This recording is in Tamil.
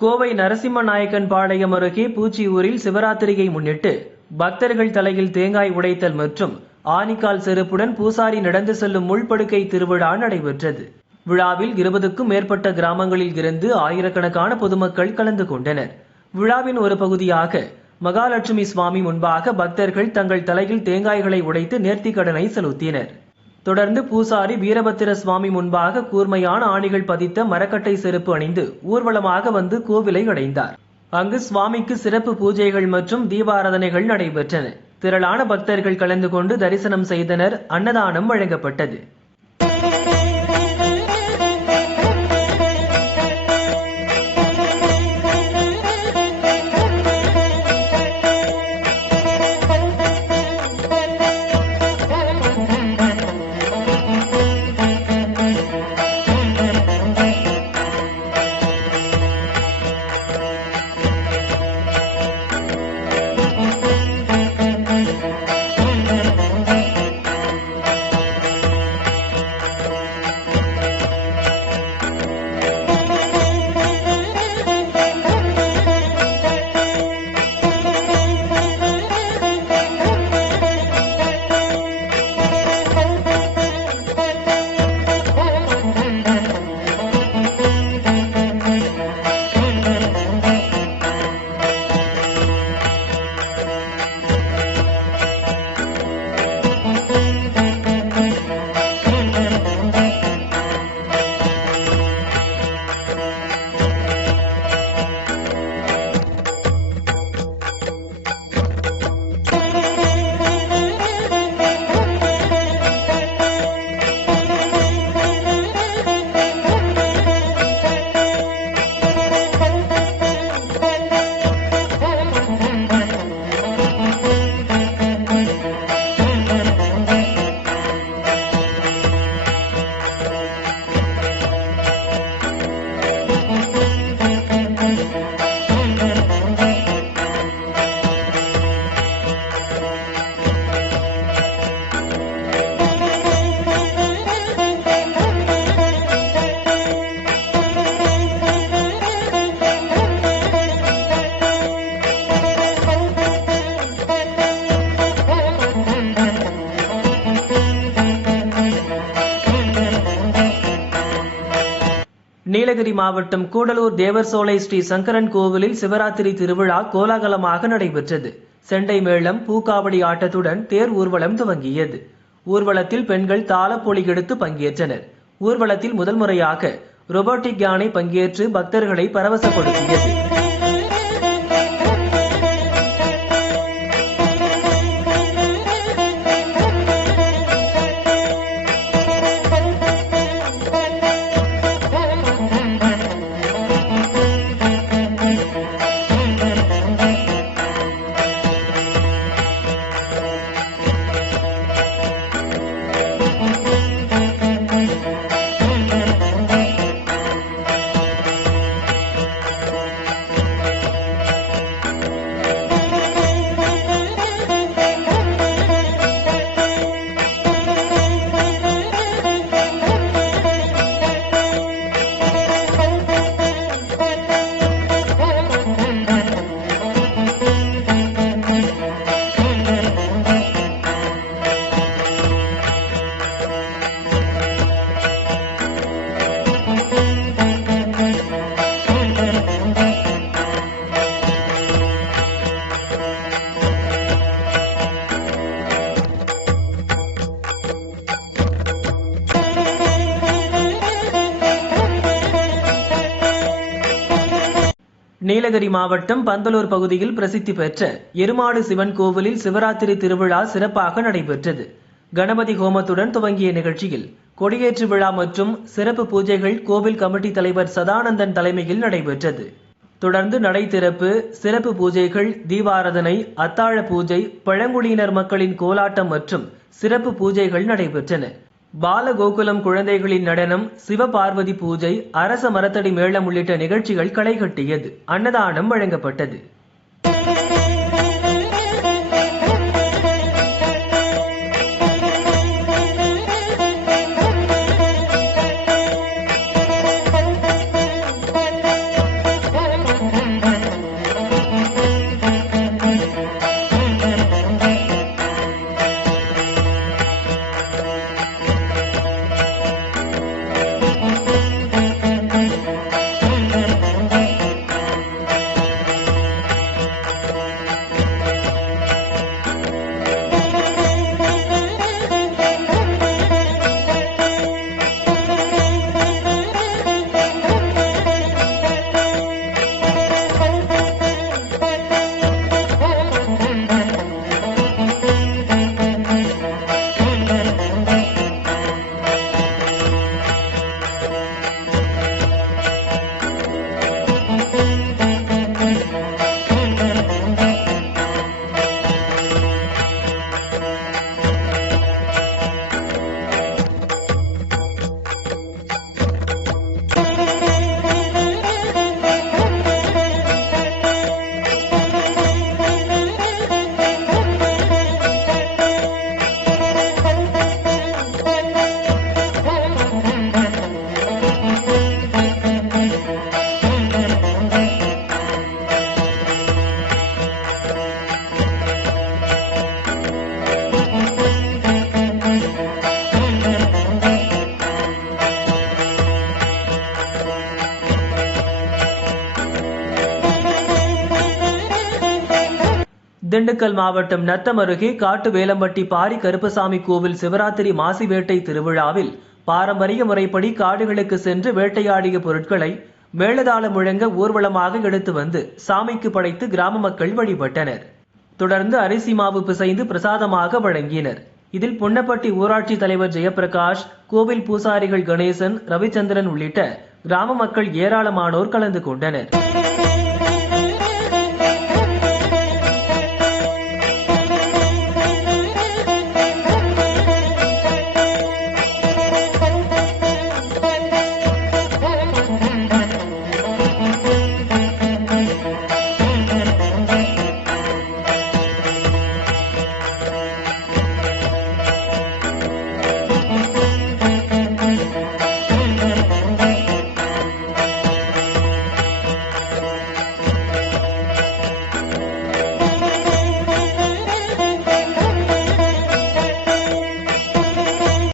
கோவை நரசிம்மநாயக்கன் பாளையம் அருகே பூச்சியூரில் சிவராத்திரியை முன்னிட்டு பக்தர்கள் தலையில் தேங்காய் உடைத்தல் மற்றும் ஆனிக்கால் செருப்புடன் பூசாரி நடந்து செல்லும் முள்படுக்கை திருவிழா நடைபெற்றது. விழாவில் 20க்கும் மேற்பட்ட கிராமங்களில் இருந்து ஆயிரக்கணக்கான பொதுமக்கள் கலந்து கொண்டனர். விழாவின் ஒரு பகுதியாக மகாலட்சுமி சுவாமி முன்பாக பக்தர்கள் தங்கள் தலையில் தேங்காய்களை உடைத்து நேர்த்திக்கடனை செலுத்தினர். தொடர்ந்து பூசாரி வீரபத்திர சுவாமி முன்பாக கூர்மையான ஆணிகள் பதித்த மரக்கட்டை செருப்பு அணிந்து ஊர்வலமாக வந்து கோவிலை அடைந்தார். அங்கு சுவாமிக்கு சிறப்பு பூஜைகள் மற்றும் தீபாராதனைகள் நடைபெற்றன. திரளான பக்தர்கள் கலந்து கொண்டு தரிசனம் செய்தனர். அன்னதானம் வழங்கப்பட்டது. நீலகிரி மாவட்டம் கூடலூர் தேவர்சோலை ஸ்ரீ சங்கரன் கோவிலில் சிவராத்திரி திருவிழா கோலாகலமாக நடைபெற்றது. செண்டை மேளம், பூக்காவடி ஆட்டத்துடன் தேர் ஊர்வலம் துவங்கியது. ஊர்வலத்தில் பெண்கள் தாளப்பொலி எடுத்து பங்கேற்றனர். ஊர்வலத்தில் முதல் முறையாக ரோபோட்டிக் யானை பங்கேற்று பக்தர்களை பரவசப்படுத்தியது. நீலகிரி மாவட்டம் பந்தலூர் பகுதியில் பிரசித்தி பெற்ற எருமாடு சிவன் கோவிலில் சிவராத்திரி திருவிழா சிறப்பாக நடைபெற்றது. கணபதி ஹோமத்துடன் துவங்கிய நிகழ்ச்சியில் கொடியேற்று விழா மற்றும் சிறப்பு பூஜைகள் கோவில் கமிட்டி தலைவர் சதானந்தன் தலைமையில் நடைபெற்றது. தொடர்ந்து நடை திறப்பு, சிறப்பு பூஜைகள், தீபாராதனை, அத்தாழ பூஜை, பழங்குடியினர் மக்களின் கோலாட்டம் மற்றும் சிறப்பு பூஜைகள் நடைபெற்றன. பாலகோகுலம் குழந்தைகளின் நடனம், சிவபார்வதி பூஜை, அரச மரத்தடி மேளம் உள்ளிட்ட நிகழ்ச்சிகள் களை கட்டியது. அன்னதானம் வழங்கப்பட்டது. திண்டுக்கல் மாவட்டம் நத்தம் அருகே காட்டு வேலம்பட்டி பாரி கருப்பசாமி கோவில் சிவராத்திரி மாசி வேட்டை திருவிழாவில் பாரம்பரிய முறைப்படி காடுகளுக்கு சென்று வேட்டையாடிய பொருட்களை மேளதாளம் முழங்க ஊர்வலமாக எடுத்து வந்து சாமிக்கு படைத்து கிராம மக்கள் வழிபட்டனர். தொடர்ந்து அரிசி மாவு பிசைந்து பிரசாதமாக வழங்கினர். இதில் புன்னப்பட்டி ஊராட்சி தலைவர் ஜெயபிரகாஷ், கோவில் பூசாரிகள் கணேசன், ரவிச்சந்திரன் உள்ளிட்ட கிராம மக்கள் ஏராளமானோர் கலந்து கொண்டனர்.